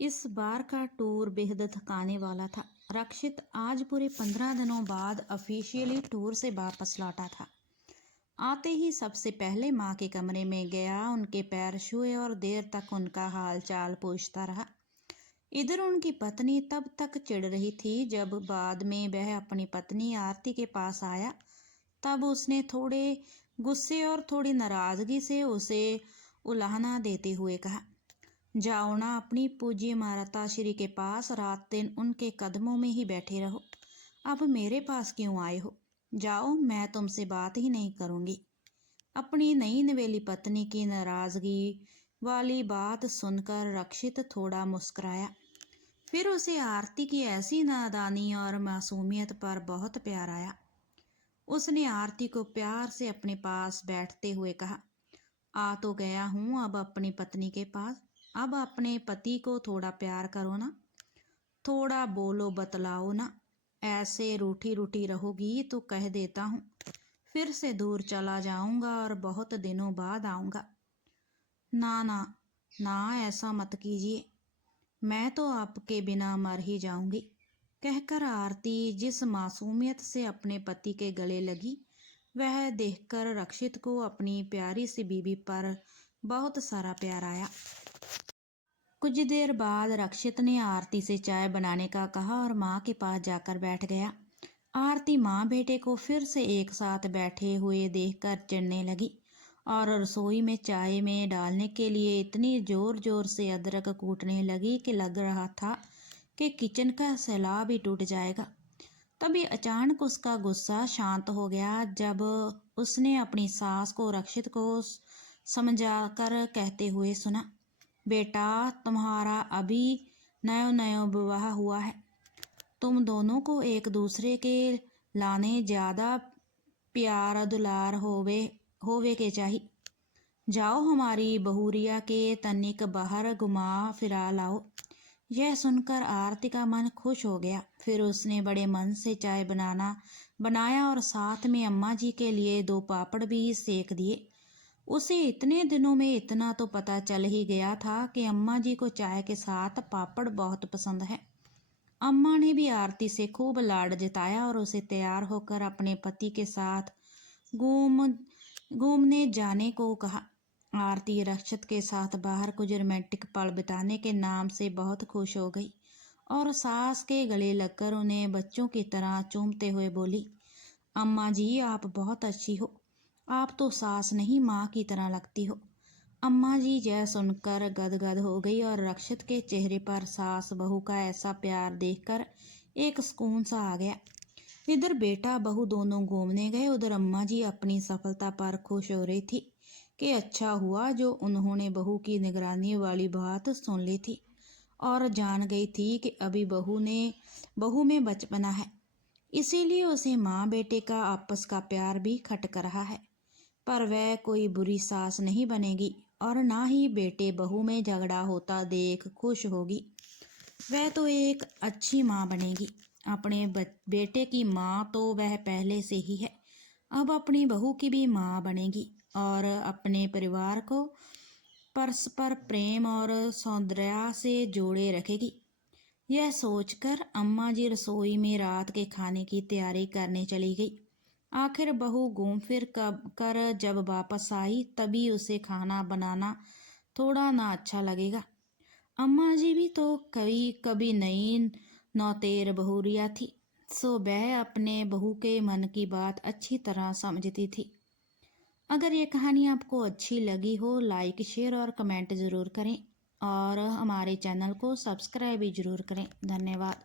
इस बार का टूर बेहद थकाने वाला था। रक्षित आज पूरे 15 दिनों बाद ऑफिशियली टूर से वापस लौटा था। आते ही सबसे पहले माँ के कमरे में गया, उनके पैर छुए और देर तक उनका हाल चाल पूछता रहा। इधर उनकी पत्नी तब तक चिढ़ रही थी। जब बाद में वह अपनी पत्नी आरती के पास आया, तब उसने थोड़े गुस्से और थोड़ी नाराज़गी से उसे उलाहना देते हुए कहा, जाओ ना अपनी पूज्य माता श्री के पास, रात दिन उनके कदमों में ही बैठे रहो। अब मेरे पास क्यों आए हो? जाओ, मैं तुमसे बात ही नहीं करूँगी। अपनी नई नवेली पत्नी की नाराज़गी वाली बात सुनकर रक्षित थोड़ा मुस्कुराया। फिर उसे आरती की ऐसी नादानी और मासूमियत पर बहुत प्यार आया। उसने आरती को प्यार से अपने पास बैठते हुए कहा, आ तो गया हूँ अब अपनी पत्नी के पास। अब अपने पति को थोड़ा प्यार करो ना, थोड़ा बोलो बतलाओ ना। ऐसे रूठी रूठी रहोगी तो कह देता हूँ फिर से दूर चला जाऊंगा और बहुत दिनों बाद आऊँगा। ना ना ना, ऐसा मत कीजिए, मैं तो आपके बिना मर ही जाऊंगी। कहकर आरती जिस मासूमियत से अपने पति के गले लगी, वह देखकर रक्षित को अपनी प्यारी सी बीवी पर बहुत सारा प्यार आया। कुछ देर बाद रक्षित ने आरती से चाय बनाने का कहा और माँ के पास जाकर बैठ गया। आरती माँ बेटे को फिर से एक साथ बैठे हुए देखकर चिढ़ने लगी और रसोई में चाय में डालने के लिए इतनी जोर जोर से अदरक कूटने लगी कि लग रहा था कि किचन का सैलाब ही टूट जाएगा। तभी अचानक उसका गुस्सा शांत हो गया जब उसने अपनी सास को रक्षित को समझाकर कहते हुए सुना, बेटा, तुम्हारा अभी नयो नयो विवाह हुआ है, तुम दोनों को एक दूसरे के लाने ज़्यादा प्यार दुलार होवे के चाहिए। जाओ हमारी बहुरिया के तनिक बाहर घुमा फिरा लाओ। यह सुनकर आरती का मन खुश हो गया। फिर उसने बड़े मन से चाय बनाया और साथ में अम्मा जी के लिए 2 पापड़ भी सेक दिए। उसे इतने दिनों में इतना तो पता चल ही गया था कि अम्मा जी को चाय के साथ पापड़ बहुत पसंद है। अम्मा ने भी आरती से खूब लाड जताया और उसे तैयार होकर अपने पति के साथ घूमने जाने को कहा। आरती रक्षित के साथ बाहर कुछ रोमांटिक पल बिताने के नाम से बहुत खुश हो गई और सास के गले लगकर उन्हें बच्चों की तरह चूमते हुए बोली, अम्मा जी, आप बहुत अच्छी हो, आप तो सास नहीं माँ की तरह लगती हो। अम्मा जी यह सुनकर गदगद हो गई और रक्षित के चेहरे पर सास बहू का ऐसा प्यार देखकर एक सुकून सा आ गया। इधर बेटा बहू दोनों घूमने गए, उधर अम्मा जी अपनी सफलता पर खुश हो रही थी कि अच्छा हुआ जो उन्होंने बहू की निगरानी वाली बात सुन ली थी और जान गई थी कि अभी बहू में बचपना है, इसीलिए उसे माँ बेटे का आपस का प्यार भी खटक रहा है। पर वह कोई बुरी सास नहीं बनेगी और ना ही बेटे बहू में झगड़ा होता देख खुश होगी। वह तो एक अच्छी माँ बनेगी। अपने बेटे की माँ तो वह पहले से ही है, अब अपनी बहू की भी माँ बनेगी और अपने परिवार को परस्पर प्रेम और सौंदर्य से जोड़े रखेगी। यह सोचकर अम्मा जी रसोई में रात के खाने की तैयारी करने चली गई। आखिर बहू घूम फिर कर जब वापस आई, तभी उसे खाना बनाना थोड़ा ना अच्छा लगेगा। अम्मा जी भी तो कभी नई नौतेर बहुरिया थी, सो वह अपने बहू के मन की बात अच्छी तरह समझती थी। अगर ये कहानी आपको अच्छी लगी हो, लाइक शेयर और कमेंट ज़रूर करें और हमारे चैनल को सब्सक्राइब भी ज़रूर करें। धन्यवाद।